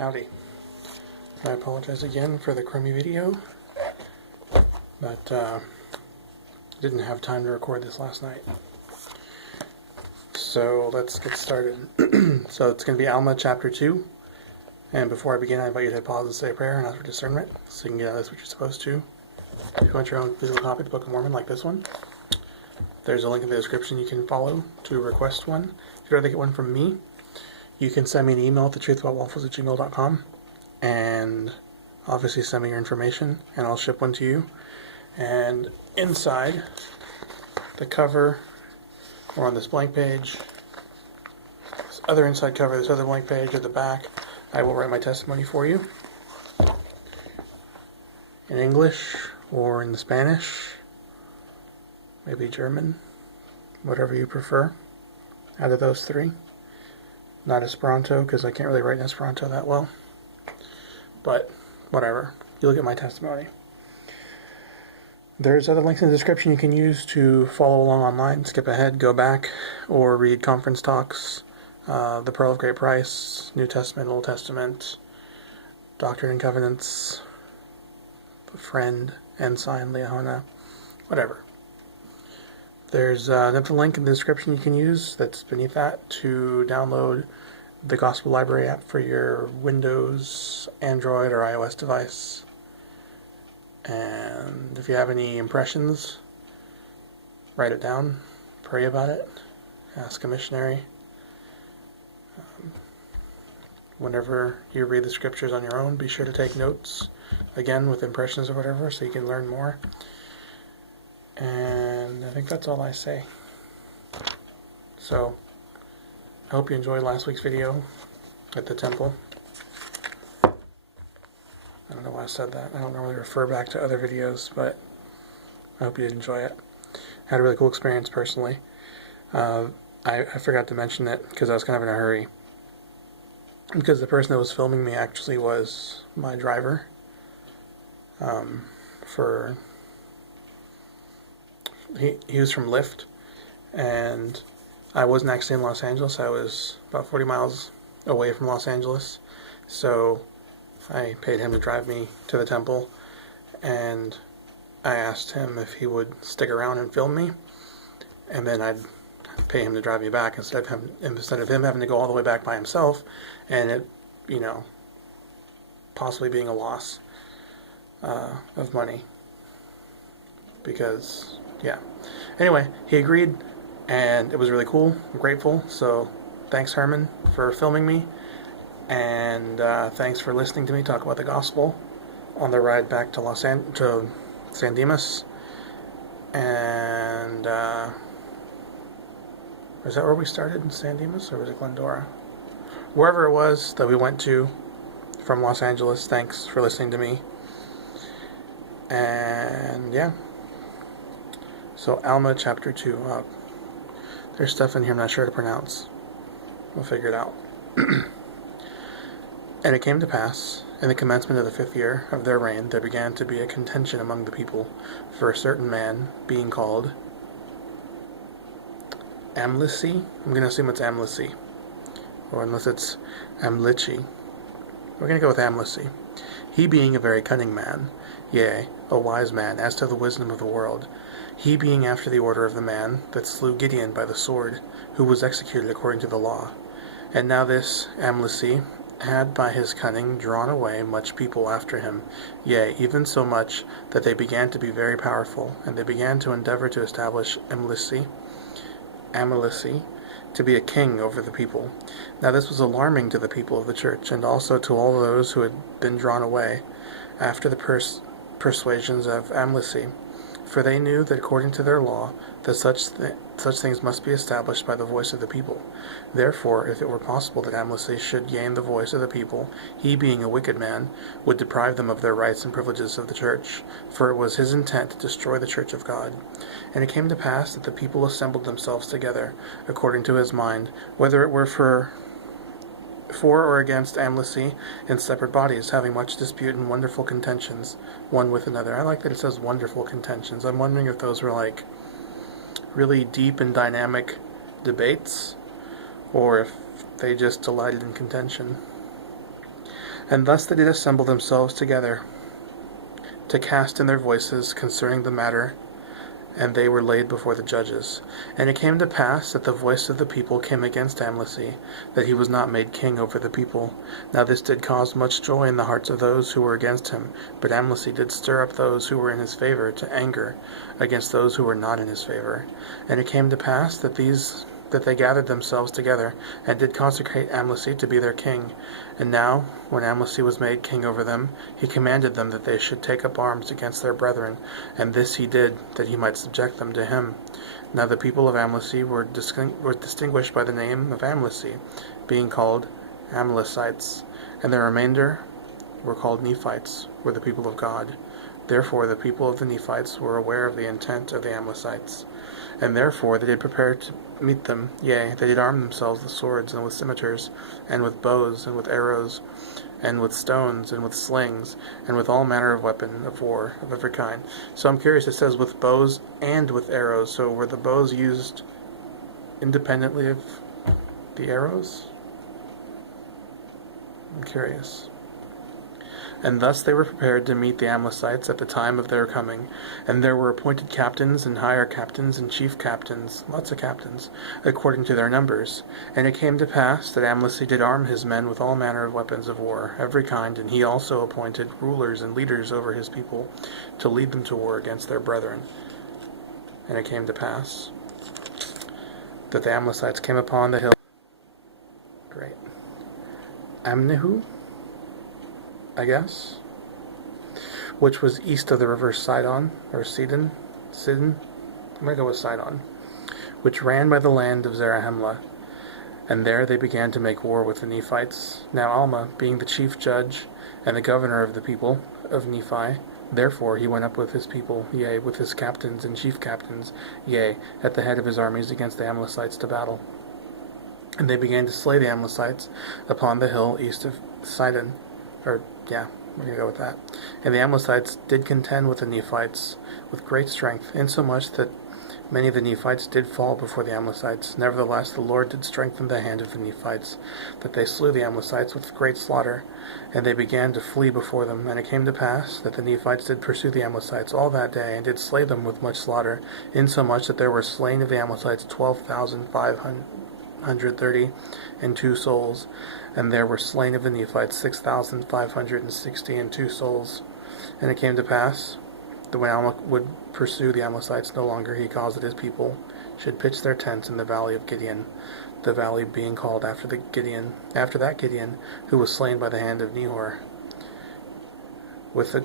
Howdy. I apologize again for the crummy video, but didn't have time to record this last night. So let's get started. So it's going to be Alma chapter 2, and before I begin I invite you to pause and say a prayer and ask for discernment so you can get out of this what you're supposed to. If you want your own physical copy of the Book of Mormon like this one, there's a link in the description you can follow to request one. If you'd rather get one from me, you can send me an email at thetruthaboutwaffles@gmail.com and obviously send me your information and I'll ship one to you. And inside the cover, or on this blank page, this other inside cover, this other blank page at the back, I will write my testimony for you in English or in Spanish, maybe German, whatever you prefer out of those three. Not Esperanto, because I can't really write in Esperanto that well. But, whatever. You'll get my testimony. There's other links in the description you can use to follow along online, skip ahead, go back, or read conference talks, The Pearl of Great Price, New Testament, Old Testament, Doctrine and Covenants, The Friend, Ensign, Leahona, whatever. There's another link in the description you can use that's beneath that to download the Gospel Library app for your Windows, Android, or iOS device. And if you have any impressions, write it down, pray about it, ask a missionary. Whenever you read the scriptures on your own, be sure to take notes, again with impressions or whatever, so you can learn more. And I think that's all I say. So, I hope you enjoyed last week's video at the temple. I don't know why I said that. I don't normally refer back to other videos, but I hope you did enjoy it. I had a really cool experience personally. I forgot to mention it because I was kind of in a hurry. Because the person that was filming me actually was my driver. He was from Lyft, and I wasn't actually in Los Angeles. I was about 40 miles away from Los Angeles, so I paid him to drive me to the temple, and I asked him if he would stick around and film me, and then I'd pay him to drive me back instead of him having to go all the way back by himself, and it, possibly being a loss of money, because, yeah. Anyway, he agreed, and it was really cool. I'm grateful, so thanks, Herman, for filming me, and thanks for listening to me talk about the gospel on the ride back to San Dimas. And was that where we started, in San Dimas, or was it Glendora? Wherever it was that we went to from Los Angeles, thanks for listening to me. And yeah. So, Alma chapter 2. There's stuff in here I'm not sure to pronounce. We'll figure it out. And it came to pass, in the commencement of the 5th year of their reign, there began to be a contention among the people for a certain man, being called Amlici. I'm going to assume it's Amlici, or unless it's Amlici. We're going to go with Amlici. He being a very cunning man, yea, a wise man, as to the wisdom of the world, he being after the order of the man that slew Gideon by the sword, who was executed according to the law. And now this Amlici had by his cunning drawn away much people after him, yea, even so much that they began to be very powerful, and they began to endeavor to establish Amlici to be a king over the people. Now this was alarming to the people of the church, and also to all those who had been drawn away after the persuasions of Amlici. For they knew that according to their law, that such things must be established by the voice of the people. Therefore, if it were possible that Amlici should gain the voice of the people, he, being a wicked man, would deprive them of their rights and privileges of the church, for it was his intent to destroy the church of God. And it came to pass that the people assembled themselves together, according to his mind, whether it were for or against Amlici, in separate bodies, having much dispute and wonderful contentions, one with another. I like that it says wonderful contentions. I'm wondering if those were like really deep and dynamic debates, or if they just delighted in contention. And thus they did assemble themselves together, to cast in their voices concerning the matter, and they were laid before the judges. And it came to pass that the voice of the people came against Amlici, that he was not made king over the people. Now this did cause much joy in the hearts of those who were against him. But Amlici did stir up those who were in his favor to anger against those who were not in his favor. And it came to pass that they gathered themselves together, and did consecrate Amlici to be their king. And now, when Amlici was made king over them, he commanded them that they should take up arms against their brethren, and this he did, that he might subject them to him. Now the people of Amlici were distinguished by the name of Amlici, being called Amlicites, and the remainder were called Nephites, were the people of God. Therefore the people of the Nephites were aware of the intent of the Amlicites. And therefore they did prepare to meet them, yea, they did arm themselves with swords, and with scimitars, and with bows, and with arrows, and with stones, and with slings, and with all manner of weapon of war of every kind. So I'm curious, it says with bows and with arrows. So were the bows used independently of the arrows? I'm curious. And thus they were prepared to meet the Amlicites at the time of their coming. And there were appointed captains, and higher captains, and chief captains, lots of captains, according to their numbers. And it came to pass that Amlici did arm his men with all manner of weapons of war, every kind, and he also appointed rulers and leaders over his people, to lead them to war against their brethren. And it came to pass that the Amlicites came upon the hill. Great. Amnihu, I guess, which was east of the river Sidon, or Sidon, I'm going to go with Sidon, which ran by the land of Zarahemla. And there they began to make war with the Nephites. Now Alma, being the chief judge and the governor of the people of Nephi, therefore he went up with his people, yea, with his captains and chief captains, yea, at the head of his armies against the Amlicites to battle. And they began to slay the Amlicites upon the hill east of Sidon, we're going to go with that. And the Amlicites did contend with the Nephites with great strength, insomuch that many of the Nephites did fall before the Amlicites. Nevertheless, the Lord did strengthen the hand of the Nephites, that they slew the Amlicites with great slaughter, and they began to flee before them. And it came to pass that the Nephites did pursue the Amlicites all that day, and did slay them with much slaughter, insomuch that there were slain of the Amlicites 12,532 souls. And there were slain of the Nephites 6,562 souls. And it came to pass that when Alma would pursue the Amlicites no longer, he caused that his people should pitch their tents in the valley of Gideon, the valley being called after that Gideon, who was slain by the hand of Nehor with the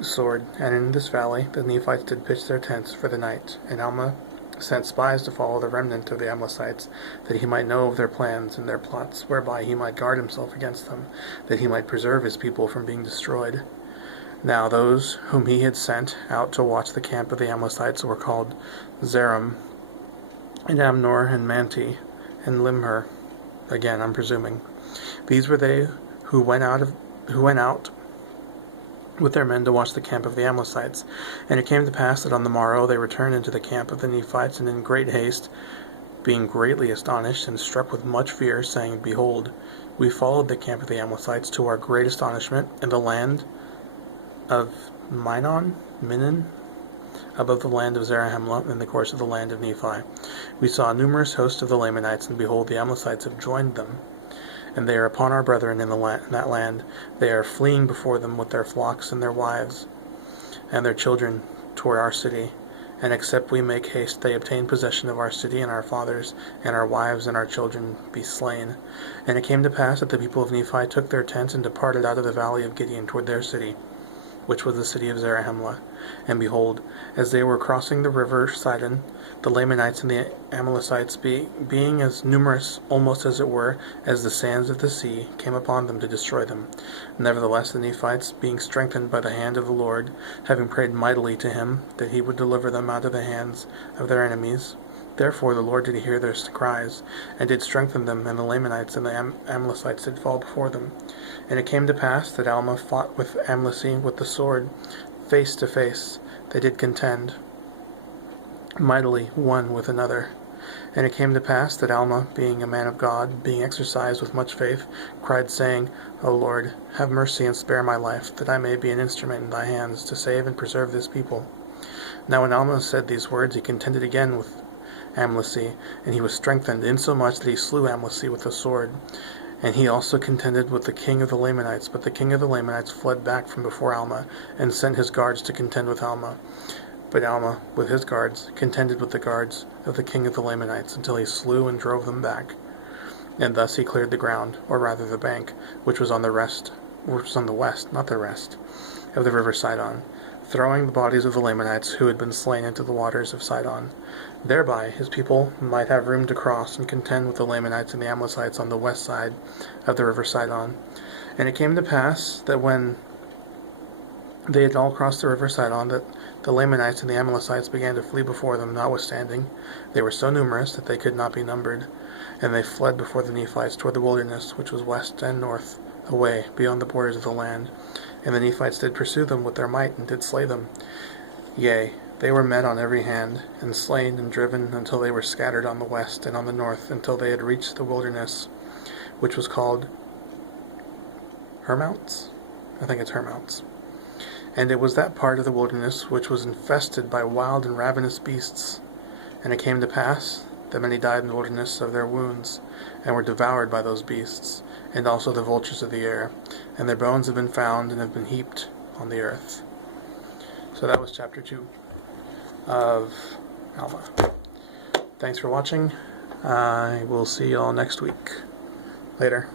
sword. And in this valley the Nephites did pitch their tents for the night. And Alma sent spies to follow the remnant of the Amlicites, that he might know of their plans and their plots, whereby he might guard himself against them, that he might preserve his people from being destroyed. Now those whom he had sent out to watch the camp of the Amlicites were called Zeram, and Amnor, and Manti, and Limher. Again, I'm presuming. These were they who went out with their men to watch the camp of the Amlicites. And it came to pass that on the morrow they returned into the camp of the Nephites, and in great haste, being greatly astonished, and struck with much fear, saying, Behold, we followed the camp of the Amlicites to our great astonishment, in the land of Minon, above the land of Zarahemla, in the course of the land of Nephi. We saw a numerous host of the Lamanites, and behold, the Amlicites have joined them. And they are upon our brethren in that land. They are fleeing before them with their flocks and their wives and their children toward our city. And except we make haste, they obtain possession of our city, and our fathers and our wives and our children be slain. And it came to pass that the people of Nephi took their tents and departed out of the valley of Gideon toward their city, which was the city of Zarahemla. And behold, as they were crossing the river Sidon, the Lamanites and the Amlicites, being as numerous, almost as it were, as the sands of the sea, came upon them to destroy them. Nevertheless the Nephites, being strengthened by the hand of the Lord, having prayed mightily to him, that he would deliver them out of the hands of their enemies, therefore the Lord did hear their cries, and did strengthen them, and the Lamanites and the Amlicites did fall before them. And it came to pass that Alma fought with Amlici with the sword, face to face. They did contend mightily one with another. And it came to pass that Alma, being a man of God, being exercised with much faith, cried, saying, O Lord, have mercy and spare my life, that I may be an instrument in thy hands, to save and preserve this people. Now when Alma said these words, he contended again with Amlici, and he was strengthened, insomuch that he slew Amlici with a sword. And he also contended with the king of the Lamanites, but the king of the Lamanites fled back from before Alma, and sent his guards to contend with Alma. But Alma, with his guards, contended with the guards of the king of the Lamanites, until he slew and drove them back. And thus he cleared the ground, or rather the bank, which was on the west, not the rest, of the river Sidon, throwing the bodies of the Lamanites who had been slain into the waters of Sidon. Thereby his people might have room to cross and contend with the Lamanites and the Amlicites on the west side of the river Sidon. And it came to pass that when they had all crossed the river Sidon, that the Lamanites and the Amlicites began to flee before them, notwithstanding they were so numerous that they could not be numbered. And they fled before the Nephites toward the wilderness, which was west and north, away beyond the borders of the land. And the Nephites did pursue them with their might, and did slay them. Yea, they were met on every hand, and slain and driven, until they were scattered on the west and on the north, until they had reached the wilderness, which was called Hermounts? I think it's Hermounts. And it was that part of the wilderness which was infested by wild and ravenous beasts. And it came to pass that many died in the wilderness of their wounds, and were devoured by those beasts, and also the vultures of the air. And their bones have been found, and have been heaped on the earth. So that was chapter 2 of Alma. Thanks for watching. I will see you all next week. Later.